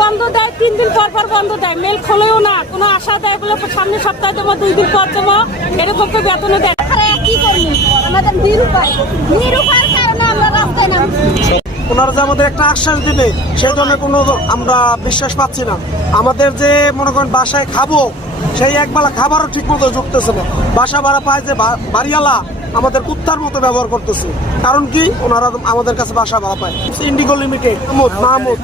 বন্ধ দেয় 3 দিন পর পর বন্ধ দেয়, মেল খোলেও না, কোনো আশা দেয় বলে সামনে সপ্তাহে দেবো, 2 দিন পর দেবো, এরকম তো বেতনও দেয়। কি করবো, আমাদের নিরুপায় কারণে আমরা রাস্তায় নামছি। ওনারা যে আমাদের একটা আশ্বাস দিবে সেই ধরনের কোনো আমরা বিশ্বাস পাচ্ছি না। আমাদের যে মনে করেন বাসায় খাবো সেই একবেলা খাবারও ঠিক মতো জুটতেছে না। বাসা ভাড়া পায় যে বাড়িওয়ালা আমাদের কুত্তার মতো ব্যবহার করতেছে। কারণ কি, ওনারা আমাদের কাছে বাসা ভাড়া পায়। ইন্ডিগো লিমিটেড মাহমুদ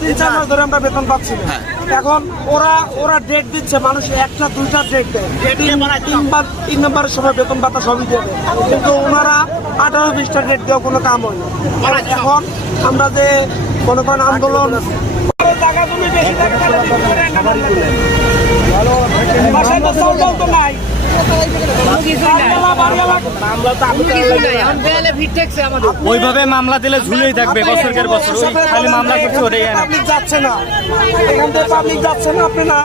3-4 মাস ধরে আমরা বেতন পাচ্ছি না। এখন ওরা ডেট দিচ্ছে, মানুষ 1টা 2টা ডেট দেয়, 3 নম্বরের সময় বেতন ভাতা সবই দিয়ে দেয়, কিন্তু ওনারা 18-20টা ডেট দেওয়া কোনো কাম হয় না। এখন আমরা যে মনে করেন আন্দোলন ওইভাবে মামলা দিলে ঝুলেই থাকবে বছরের বছর, খালি মামলা করছে ওটাই পাবলিক যাচ্ছে না, এখান থেকে পাবলিক যাচ্ছে না। আপনি না